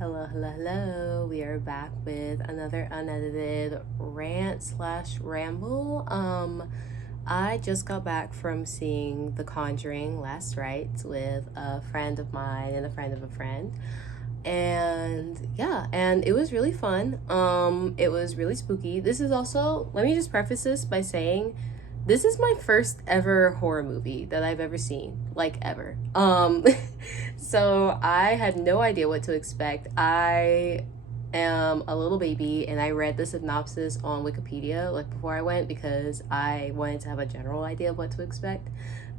Hello, hello, hello. We are back with another unedited rant slash ramble. I just got back from seeing The Conjuring last night with a friend of mine and a friend of a friend. And yeah, and it was really fun. It was really spooky. This is also, let me just preface this by saying this is my first ever horror movie that I've ever seen, like ever. So I had no idea what to expect. I am a little baby and I read the synopsis on Wikipedia like before I went because I wanted to have a general idea of what to expect.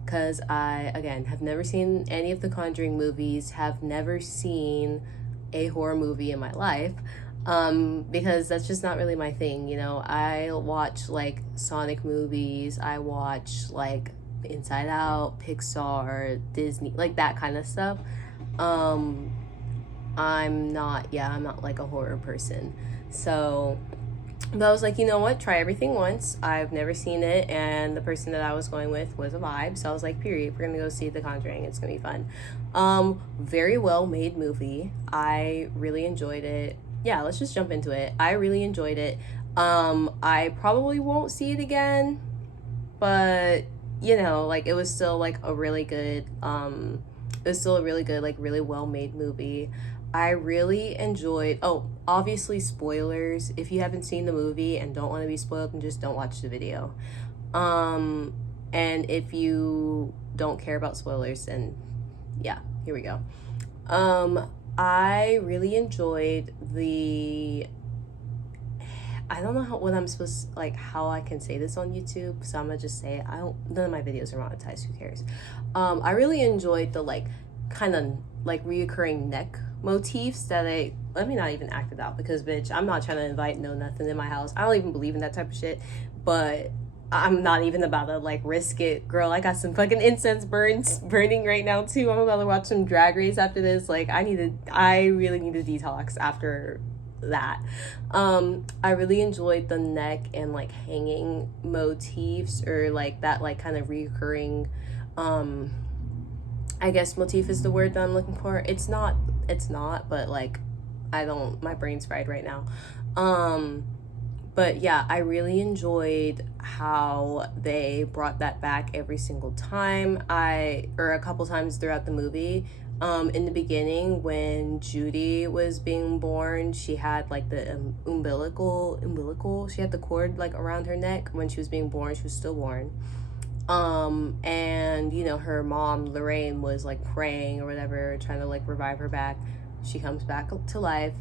Because I, again, have never seen any of the Conjuring movies, have never seen a horror movie in my life, because that's just not really my thing. I watch like Sonic movies, I watch like Inside Out, Pixar, Disney, like that kind of stuff. um I'm not like a horror person. So but I was like, you know what? Try everything once. I've never seen it, and the person that I was going with was a vibe. So I was like, period. We're gonna go see The Conjuring. It's gonna be fun. Very well made movie. I really enjoyed it. Yeah, let's just jump into it. I really enjoyed it. I probably won't see it again, but like it was still like a really good. It was still a really good, like really well made movie. I really enjoyed. Oh, obviously spoilers. If you haven't seen the movie and don't want to be spoiled, then just don't watch the video. Um, and if you don't care about spoilers, then yeah, here we go. I really enjoyed the. I don't know what I'm supposed to, like how I can say this on YouTube, so I'm gonna just say it. I don't. None of my videos are monetized. Who cares? I really enjoyed the like kind of like reoccurring neck motifs that I let me not even act it out because bitch, I'm not trying to invite no nothing in my house. I don't even believe in that type of shit. But I'm not even about to like risk it. Girl, I got some fucking incense burning right now too. I'm about to watch some drag race after this. Like I really need a detox after that. I really enjoyed the neck and like hanging motifs, or like that like kind of reoccurring I guess motif is the word that I'm looking for. It's not, but like I don't, my brain's fried right now. But yeah, I really enjoyed how they brought that back every single time. Or a couple times throughout the movie. In the beginning, when Judy was being born, she had like the umbilical. She had the cord like around her neck when she was being born. She was stillborn. And her mom Lorraine was like praying or whatever, trying to like revive her back. She comes back to life,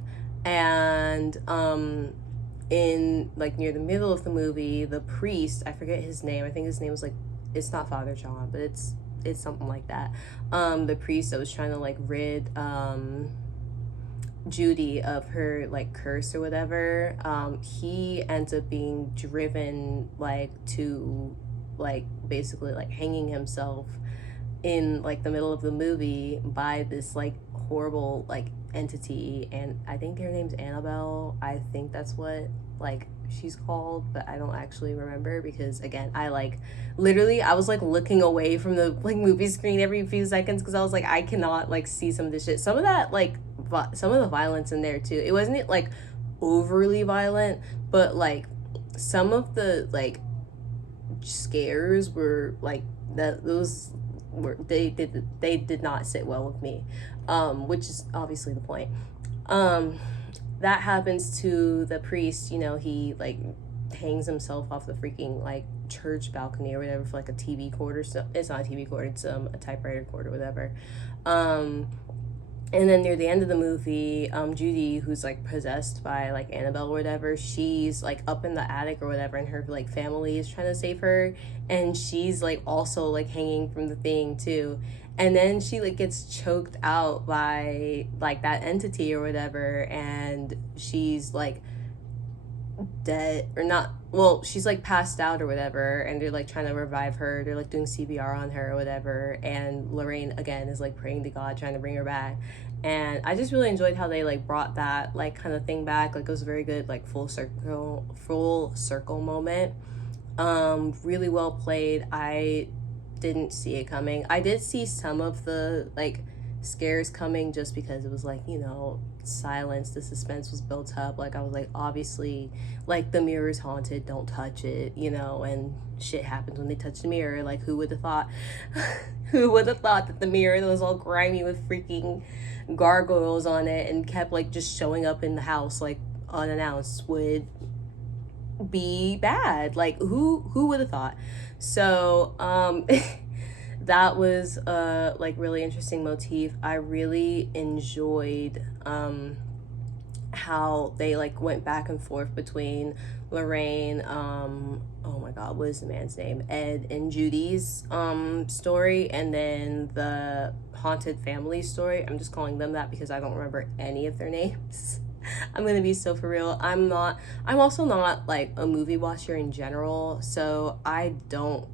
and in like near the middle of the movie, the priest, I forget his name, I think his name was like, it's not Father John, but it's something like that. The priest that was trying to like rid Judy of her like curse or whatever, he ends up being driven like to like basically like hanging himself in like the middle of the movie by this like horrible like entity, and I think her name's Annabelle. I think that's what like she's called, but I don't actually remember because again, I like literally I was like looking away from the like movie screen every few seconds because I was like, I cannot like see some of this shit. Some of that like some of the violence in there too. It wasn't like overly violent, but like some of the like scares were like that, those were they did not sit well with me, which is obviously the point. That happens to the priest. He like hangs himself off the freaking like church balcony or whatever for like a TV cord or so. It's not a TV cord, it's a typewriter cord or whatever. And then near the end of the movie, Judy, who's like possessed by like Annabelle or whatever, she's like up in the attic or whatever, and her like family is trying to save her, and she's like also like hanging from the thing too. And then she like gets choked out by like that entity or whatever, and she's like dead or not, well, she's like passed out or whatever, and they're like trying to revive her, they're like doing CPR on her or whatever, and Lorraine again is like praying to God, trying to bring her back. And I just really enjoyed how they like brought that like kind of thing back. Like it was a very good like full circle moment. Really well played. I didn't see it coming. I did see some of the like scares coming just because it was like, you know, silence, the suspense was built up. Like I was like, obviously, like the mirror's haunted, don't touch it, you know, and shit happens when they touch the mirror. Like who would have thought who would have thought that the mirror that was all grimy with freaking gargoyles on it and kept like just showing up in the house like unannounced would be bad? Like who would have thought? So that was a like really interesting motif. I really enjoyed how they like went back and forth between Lorraine, oh my god, what is the man's name, Ed and Judy's story, and then the haunted family story. I'm just calling them that because I don't remember any of their names. I'm gonna be so for real. I'm also not like a movie watcher in general, so I don't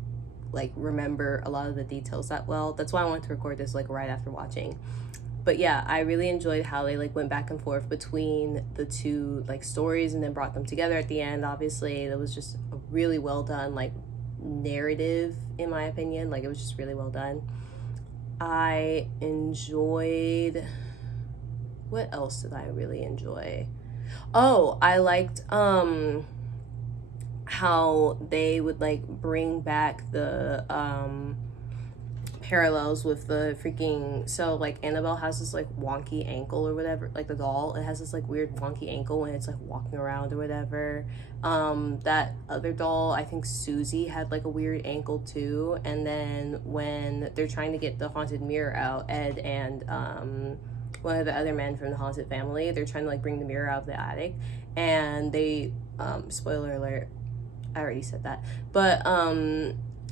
like remember a lot of the details that well. That's why I wanted to record this like right after watching. But yeah, I really enjoyed how they like went back and forth between the two like stories and then brought them together at the end. Obviously, that was just a really well done like narrative in my opinion. Like it was just really well done. I enjoyed, what else did I really enjoy? Oh, I liked how they would like bring back the parallels with the freaking, so like Annabelle has this like wonky ankle or whatever, like the doll, it has this like weird wonky ankle when it's like walking around or whatever. That other doll, I think Susie, had like a weird ankle too. And then when they're trying to get the haunted mirror out, Ed and one of the other men from the haunted family, they're trying to like bring the mirror out of the attic, and they spoiler alert, I already said that, but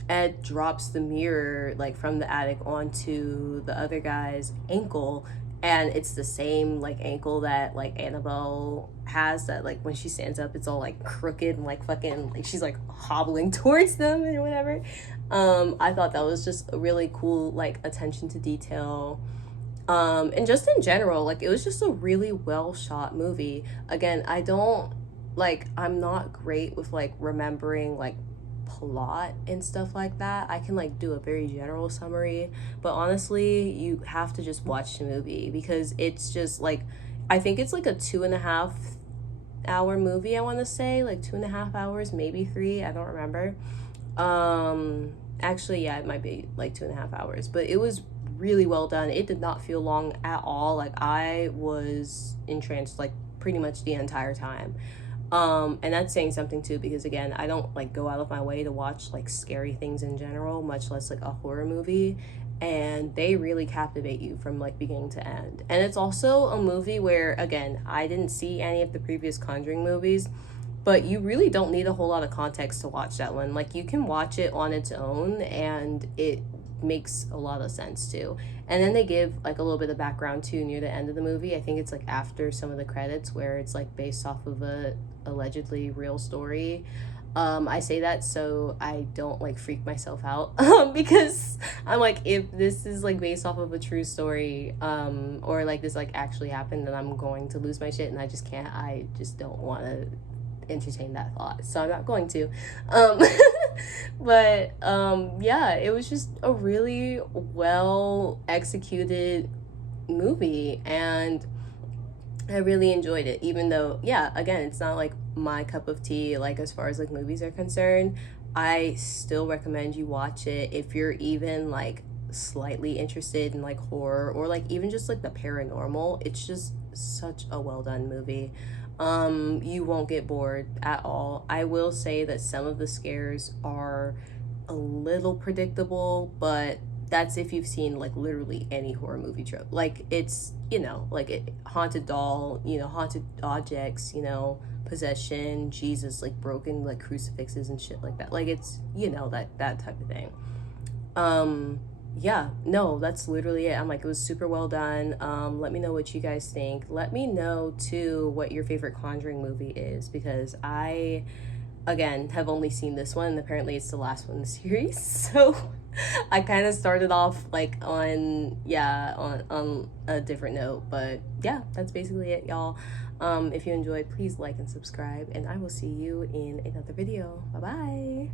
Ed drops the mirror like from the attic onto the other guy's ankle, and it's the same like ankle that like Annabelle has, that like when she stands up it's all like crooked and like fucking like she's like hobbling towards them or whatever. I thought that was just a really cool like attention to detail. And just in general, like it was just a really well shot movie. Again, I'm not great with like remembering like plot and stuff like that. I can like do a very general summary, but honestly you have to just watch the movie because it's just like, I think it's like a 2.5 hour movie. I want to say like 2.5 hours, maybe 3, I don't remember. Actually, yeah, it might be like 2.5 hours, but it was really well done. It did not feel long at all. Like I was entranced like pretty much the entire time. And that's saying something too, because again, I don't like go out of my way to watch like scary things in general, much less like a horror movie, and they really captivate you from like beginning to end. And it's also a movie where, again, I didn't see any of the previous Conjuring movies, but you really don't need a whole lot of context to watch that one. Like you can watch it on its own and it makes a lot of sense too. And then they give like a little bit of background too near the end of the movie. I think it's like after some of the credits, where it's like based off of a allegedly real story. I say that so I don't like freak myself out because I'm like, if this is like based off of a true story, or like this like actually happened, then I'm going to lose my shit, and I just don't want to entertain that thought, so I'm not going to. But yeah, it was just a really well executed movie, and I really enjoyed it, even though, yeah, again, it's not like my cup of tea like as far as like movies are concerned. I still recommend you watch it if you're even like slightly interested in like horror or like even just like the paranormal. It's just such a well done movie. You won't get bored at all. I will say that some of the scares are a little predictable, but that's if you've seen like literally any horror movie trope. Like it's, you know, like haunted doll, you know, haunted objects, you know, possession, Jesus, like broken like crucifixes and shit like that. Like it's, you know, that type of thing. Yeah, no, that's literally it. I'm like, it was super well done. Let me know what you guys think. Let me know too what your favorite Conjuring movie is, because I, again, have only seen this one, and apparently it's the last one in the series. So I kind of started off like on a different note, but yeah, that's basically it, y'all. If you enjoyed, please like and subscribe, and I will see you in another video. Bye bye.